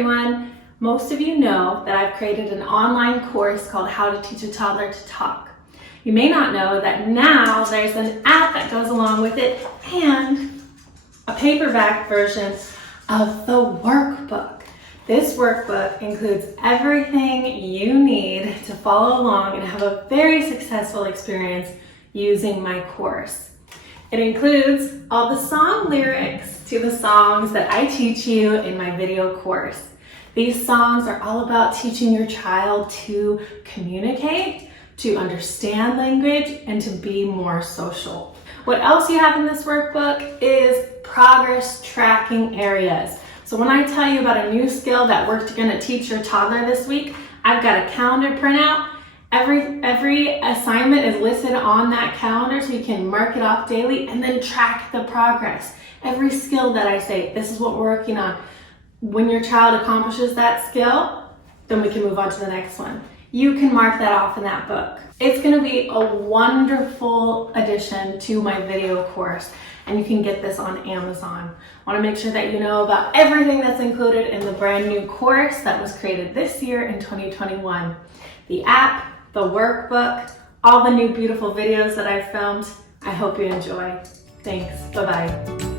everyone! Most of you know that I've created an online course called How to Teach a Toddler to Talk. You may not know that now there's an app that goes along with it and a paperback version of the workbook. This workbook includes everything you need to follow along and have a very successful experience using my course. It includes all the song lyrics to the songs that I teach you in my video course. These songs are all about teaching your child to communicate, to understand language, and to be more social. What else you have in this workbook is progress tracking areas. So when I tell you about a new skill that we're going to teach your toddler this week, I've got a calendar printout. Every assignment is listed on that calendar so you can mark it off daily and then track the progress. Every skill that I say, this is what we're working on. When your child accomplishes that skill, then we can move on to the next one. You can mark that off in that book. It's going to be a wonderful addition to my video course, and you can get this on Amazon. I want to make sure that you know about everything that's included in the brand new course that was created this year in 2021. The app, the workbook, all the new beautiful videos that I've filmed. I hope you enjoy. Thanks. Bye-bye.